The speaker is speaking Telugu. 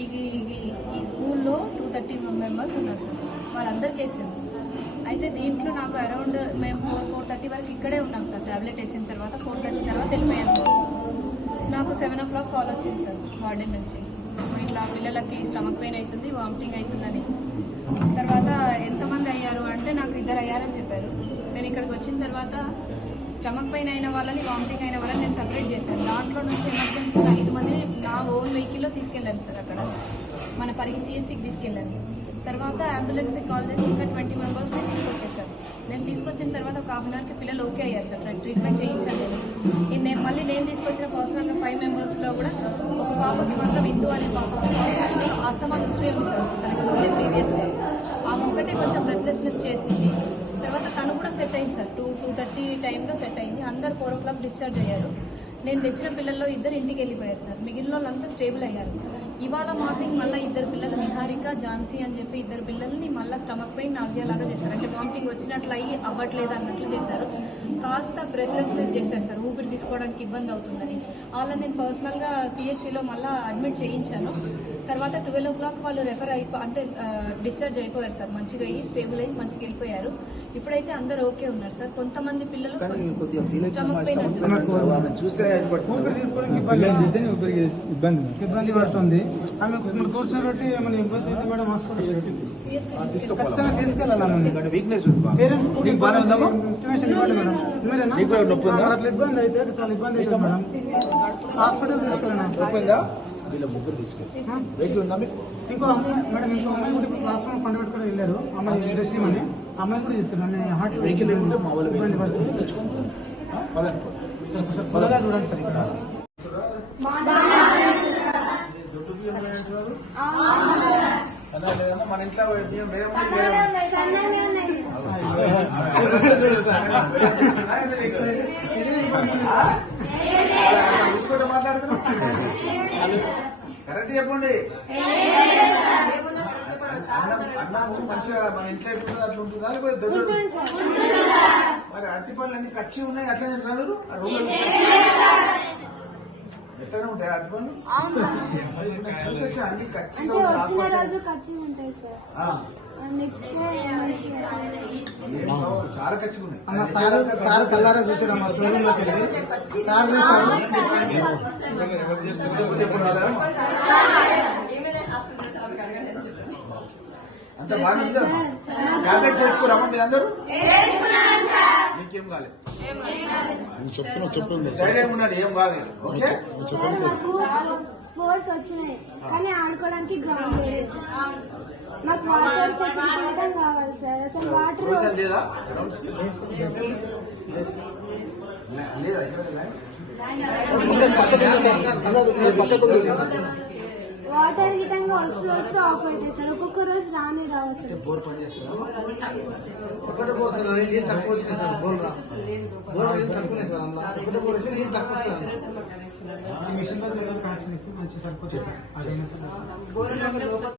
ఈ స్కూల్లో 230 మెంబర్స్ ఉన్నారు సార్. వాళ్ళందరికీ వేసాము. అయితే దీంట్లో నాకు అరౌండ్ మేము 4:30 వరకు ఇక్కడే ఉన్నాం సార్. టాబ్లెట్ వేసిన తర్వాత 4:30 తర్వాత వెళ్ళిపోయాము. నాకు 7 o'clock కాల్ వచ్చింది సార్ వార్డెన్ నుంచి. ఇట్లా పిల్లలకి స్టమక్ పెయిన్ అవుతుంది, వామిటింగ్ అవుతుందని. తర్వాత ఎంతమంది అయ్యారు అంటే నాకు 2 అయ్యారని చెప్పారు. నేను ఇక్కడికి వచ్చిన తర్వాత స్టమక్ పెయిన్ అయిన వాళ్ళని, వామిటింగ్ అయిన వాళ్ళని నేను సపరేట్ చేశాను. దాంట్లో నుంచి ఎమర్జెన్సీ 5 మందిని నా ఓన్ వెహికల్లో తీసుకెళ్ళాను సార్. అక్కడ మన పరిగి సిఎస్సికి తీసుకెళ్ళాను. తర్వాత అంబులెన్స్కి కాల్ చేసి ఇంకా 20 మెంబర్స్ని తీసుకొచ్చేసారు. నేను తీసుకొచ్చిన తర్వాత ఒక హాఫ్ అన్ అవర్కి పిల్లలు ఓకే అయ్యారు సార్. ట్రీట్మెంట్ చేయించాను. మళ్ళీ నేను తీసుకొచ్చిన పర్సనల్గా 5 మెంబర్స్లో కూడా ఒక పాపకి మాత్రం ఇందు అనే పాపకి ఆస్తమా హిస్టరీ ఉంది సార్. తనకి ముందే ప్రీవియస్గా ఆమె ఒకటే కొంచెం బ్రెత్లెస్నెస్ చేసింది. తర్వాత తను కూడా సెట్ అయింది సార్. 2:30 టైంలో సెట్ అయింది. అందరు 4 o'clock డిశ్చార్జ్ అయ్యారు. నేను తెచ్చిన పిల్లల్లో 2 ఇంటికి వెళ్ళిపోయారు సార్. మిగిలిన వాళ్ళంతా స్టేబుల్ అయ్యారు. ఇవాళ మార్నింగ్ మళ్ళీ 2 పిల్లలు, నిహారిక, ఝాన్సీ అని చెప్పి 2 పిల్లల్ని మళ్ళీ స్టమక్ పెయిన్, నాజియా లాగా చేశారు. అంటే వామిటింగ్ వచ్చినట్లు అయ్యి అవ్వట్లేదు అన్నట్లు చేశారు. కాస్త బ్రెత్లెస్నెస్ చేశారు సార్. ఊపిరి తీసుకోవడానికి ఇబ్బంది అవుతుందని వాళ్ళని నేను పర్సనల్గా సిహెచ్సిలో మళ్ళీ అడ్మిట్ చేయించాను. తర్వాత 12 o'clock వాళ్ళు రెఫర్ అంటే డిశ్చార్జ్ అయిపోయారు సార్. మంచిగా అయ్యి స్టేబుల్ అయ్యి మంచిగా వెళ్ళిపోయారు. ఇప్పుడైతే అందరు ఓకే ఉన్నారు సార్. కొంతమంది పిల్లలు స్టమక్ పెయిన్ ఇబ్బంది పడుతుంది. ఆమె కూర్చోబెట్టి ఏమైనా ఇబ్బంది అయితే మేడం వీక్నెస్ పేరెంట్స్ అట్లా ఇబ్బంది అయితే చాలా ఇబ్బంది అయితే మేడం హాస్పిటల్ తీసుకెళ్ళినా వీళ్ళ ముగ్గురు తీసుకెళ్ళి వెహికల్ ఉందా మీకు? ఇంకో మేడం ఇంకో అమ్మాయి కూడా క్లాస్ రూమ్ పండు పెట్టుకుని వెళ్ళారు. అమ్మాయి ఇండస్ట్రీ అని అమ్మాయి కూడా తీసుకెళ్ళాను. హార్ట్ వెహికల్ ఏమంటే మా వాళ్ళు ఇబ్బంది పడుతుంది. చూడండి సార్ ఇక్కడ మన ఇంట్లో చూసుకుంటే మాట్లాడుతున్నాం. కరెక్ట్ చెప్పండి. అన్నం మంచిగా మన ఇంట్లో ఎట్లుంటుంది అట్లా ఉంటుందా లేకపోతే మరి అరటి పళ్ళు అన్ని కచ్చి ఉన్నాయి అట్లా తింటారు. ఎట్లనే ఉంటాయి అరటి పళ్ళు? చూసొచ్చా అన్ని కచ్చిగా చాలా కచ్చిగా ఉన్నాయి. సార్ కల్లారా చూసారా మా స్టోరీలో వచ్చింది. సార్ చూస్తారు అంత బాగా టాబ్లెట్స్ వేసుకోరామా మీరు అందరూ? మీకేం కాలేదు ధైర్యం ఉండండి, ఏం కాలేదు. ఓకే స్పోర్ట్స్ వచ్చినాయి కానీ ఆడుకోవడానికి గ్రౌండ్ లేదు. నాకు వాటర్ ఫెసిలిటీ కావాలి సార్. అసలు వాటర్ వాటర్ గిట్టంగా వస్తూ ఆఫ్ అవుతాయి సార్. ఒక్కొక్క రోజు రాని రావు సార్. బోర్ పని చేస్తారు ఒకటే బోర్ సార్. నీళ్ళు తక్కువ వచ్చినాయి సార్. బోర్ తక్కువ సార్. ఒకటే బోర్ వచ్చి నీళ్ళు తక్కువ వస్తుంది. మిషన్ కనెక్షన్ ఇస్తే మంచి సరిపోతుంది.